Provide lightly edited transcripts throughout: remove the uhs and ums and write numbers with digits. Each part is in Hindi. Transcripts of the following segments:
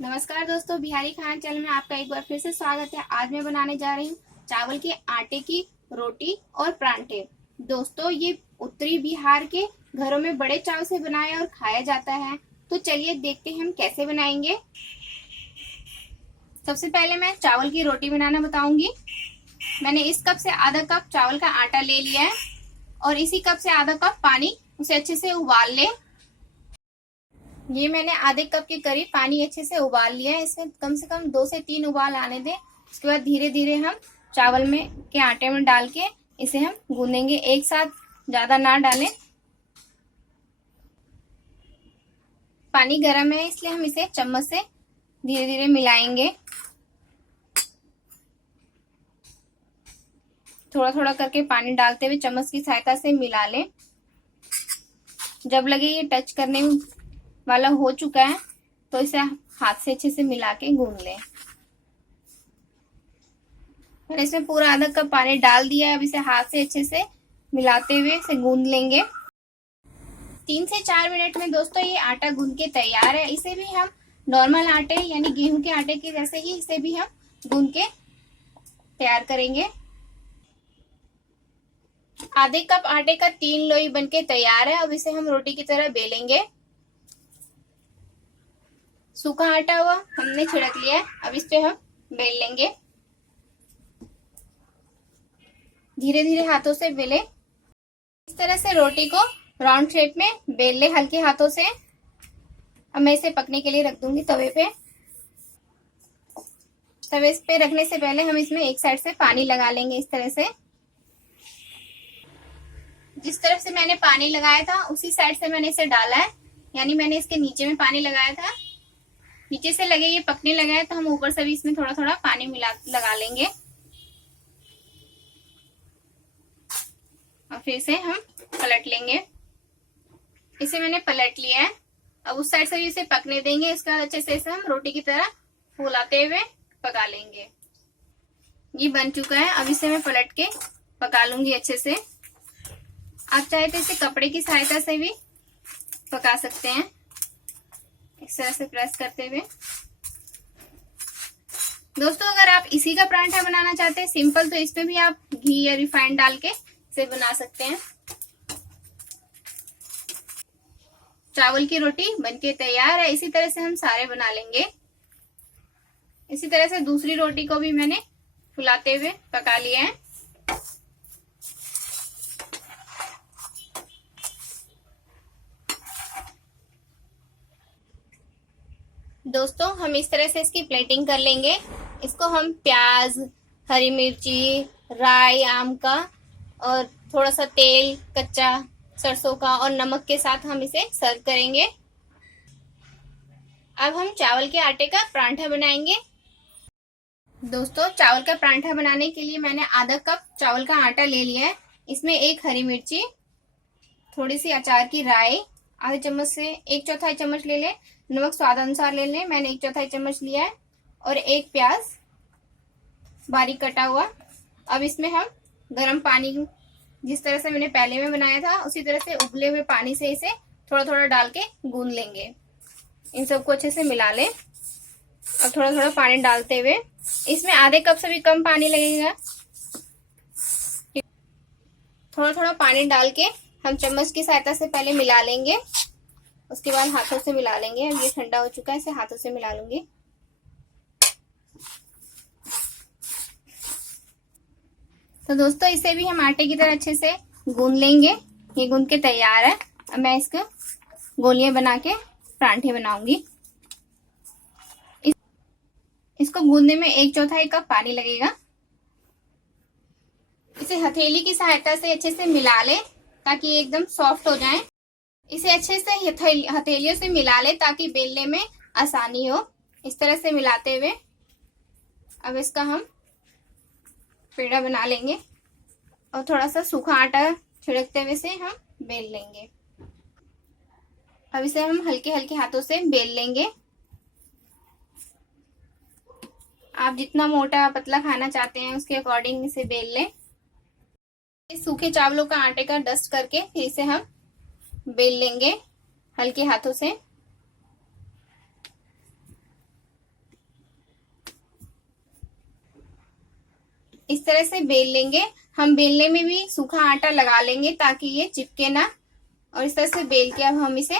नमस्कार दोस्तों, बिहारी खाना चैनल में आपका एक बार फिर से स्वागत है। आज मैं बनाने जा रही हूँ चावल के आटे की रोटी और परांठे। दोस्तों, ये उत्तरी बिहार के घरों में बड़े चाव से बनाया और खाया जाता है। तो चलिए देखते हैं हम कैसे बनाएंगे। सबसे पहले मैं चावल की रोटी बनाना बताऊंगी। मैंने इस कप से आधा कप चावल का आटा ले लिया है और इसी कप से आधा कप पानी, उसे अच्छे से उबाल ले। ये मैंने आधे कप के करीब पानी अच्छे से उबाल लिया है। इसमें कम से कम 2 से 3 उबाल आने दें। उसके बाद धीरे धीरे हम चावल में के आटे में डाल के इसे हम गूंदेंगे। एक साथ ज्यादा ना डालें। पानी गर्म है इसलिए हम इसे चम्मच से धीरे धीरे मिलाएंगे। थोड़ा थोड़ा करके पानी डालते हुए चम्मच की सहायता से मिला लें। जब लगे ये टच करने वाला हो चुका है तो इसे हाथ से अच्छे से मिला के गूंद लें। मैंने इसमें पूरा आधा कप पानी डाल दिया है। अब इसे हाथ से अच्छे से मिलाते हुए इसे गूंद लेंगे। 3 से 4 मिनट में दोस्तों ये आटा गूंद के तैयार है। इसे भी हम नॉर्मल आटे यानी गेहूं के आटे के जैसे ही इसे भी हम गूंद के तैयार करेंगे। आधे कप आटे का 3 लोई बनके तैयार है। अब इसे हम रोटी की तरह बेलेंगे। सूखा आटा हुआ हमने छिड़क लिया है। अब इस पे हम बेल लेंगे। धीरे धीरे हाथों से बेले। इस तरह से रोटी को राउंड शेप में बेल ले हल्के हाथों से। अब मैं इसे पकने के लिए रख दूंगी तवे पे। तवे पे रखने से पहले हम इसमें एक साइड से पानी लगा लेंगे। इस तरह से जिस तरफ से मैंने पानी लगाया था उसी साइड से मैंने इसे डाला है। यानी मैंने इसके नीचे में पानी लगाया था। नीचे से लगे ये पकने लगा है तो हम ऊपर से भी इसमें थोड़ा थोड़ा पानी लगा लेंगे और फिर इसे हम पलट लेंगे। इसे मैंने पलट लिया है। अब उस साइड से भी इसे पकने देंगे। इसके बाद अच्छे से इसे हम रोटी की तरह फुलाते हुए पका लेंगे। ये बन चुका है। अब इसे मैं पलट के पका लूंगी अच्छे से। आप चाहे तो इसे कपड़े की सहायता से भी पका सकते हैं, इस तरह से प्रेस करते हुए। दोस्तों, अगर आप इसी का परांठा बनाना चाहते हैं सिंपल, तो इसमें भी आप घी या रिफाइंड डाल के इसे बना सकते हैं। चावल की रोटी बनके तैयार है। इसी तरह से हम सारे बना लेंगे। इसी तरह से दूसरी रोटी को भी मैंने फुलाते हुए पका लिया है। दोस्तों, हम इस तरह से इसकी प्लेटिंग कर लेंगे। इसको हम प्याज, हरी मिर्ची, राई, आम का और थोड़ा सा तेल, कच्चा सरसों का और नमक के साथ हम इसे सर्व करेंगे। अब हम चावल के आटे का परांठा बनाएंगे। दोस्तों, चावल का परांठा बनाने के लिए मैंने आधा कप चावल का आटा ले लिया है। इसमें एक हरी मिर्ची, थोड़ी सी अचार की राई, आधे चम्मच से 1/4 चम्मच ले लें। नमक स्वाद अनुसार ले लें, मैंने 1/4 चम्मच लिया है। और एक प्याज बारीक कटा हुआ। अब इसमें हम गर्म पानी, जिस तरह से मैंने पहले में बनाया था उसी तरह से उबले हुए पानी से इसे थोड़ा थोड़ा डाल के गूंद लेंगे। इन सबको अच्छे से मिला लें और थोड़ा थोड़ा पानी डालते हुए, इसमें आधे कप से भी कम पानी लगेगा। थोड़ा थोड़ा पानी डाल के हम चम्मच की सहायता से पहले मिला लेंगे। उसके बाद हाथों से मिला लेंगे। अब ये ठंडा हो चुका है, इसे हाथों से मिला लूंगी। तो दोस्तों, इसे भी हम आटे की तरह अच्छे से गूंद लेंगे। ये गूंद के तैयार है। अब मैं इसका गोलियां बना के परांठे बनाऊंगी। इसको गूंदने में 1/4 कप पानी लगेगा। इसे हथेली की सहायता से अच्छे से मिला ले ताकि ये एकदम सॉफ्ट हो जाए। इसे अच्छे से हथेलियों से मिला ले ताकि बेलने में आसानी हो। इस तरह से मिलाते हुए अब इसका हम पेड़ा बना लेंगे और थोड़ा सा सूखा आटा छिड़कते हुए से हम बेल लेंगे। अब इसे हम हल्के हल्के हाथों से बेल लेंगे। आप जितना मोटा पतला खाना चाहते हैं उसके अकॉर्डिंग इसे बेल लें। इस सूखे चावलों का आटे का डस्ट करके फिर इसे हम बेल लेंगे हल्के हाथों से। इस तरह से बेल लेंगे। हम बेलने में भी सूखा आटा लगा लेंगे ताकि ये चिपके ना। और इस तरह से बेल के अब हम इसे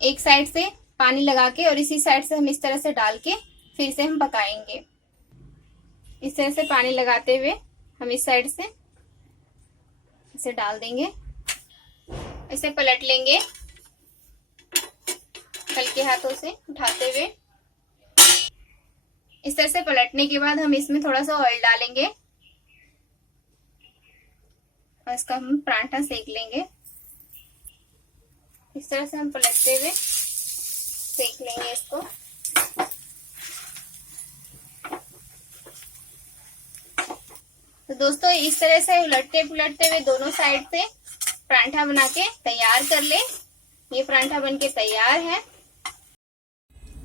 एक साइड से पानी लगा के और इसी साइड से हम इस तरह से डाल के फिर से हम पकाएंगे। इस तरह से पानी लगाते हुए हम इस साइड से इसे डाल देंगे, इसे पलट लेंगे हल्के हाथों से उठाते हुए। इस तरह से पलटने के बाद हम इसमें थोड़ा सा ऑयल डालेंगे और इसका हम परांठा सेक लेंगे। इस तरह से हम पलटते हुए सेक लेंगे इसको। तो दोस्तों इस तरह से उलटते पुलटते हुए दोनों साइड से परांठा बना के तैयार कर ले। ये परांठा बनके तैयार है।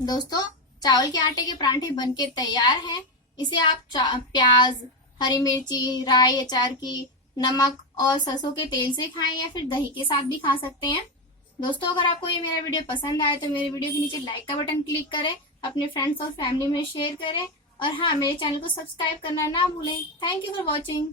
दोस्तों चावल के आटे के परांठे बनके तैयार हैं। इसे आप प्याज, हरी मिर्ची, राई अचार की, नमक और सरसों के तेल से खाएं या फिर दही के साथ भी खा सकते हैं। दोस्तों अगर आपको ये मेरा वीडियो पसंद आए तो मेरे वीडियो के नीचे लाइक का बटन क्लिक करें, अपने फ्रेंड्स और फैमिली में शेयर करें और हाँ, मेरे चैनल को सब्सक्राइब करना ना भूलें। Thank you for watching.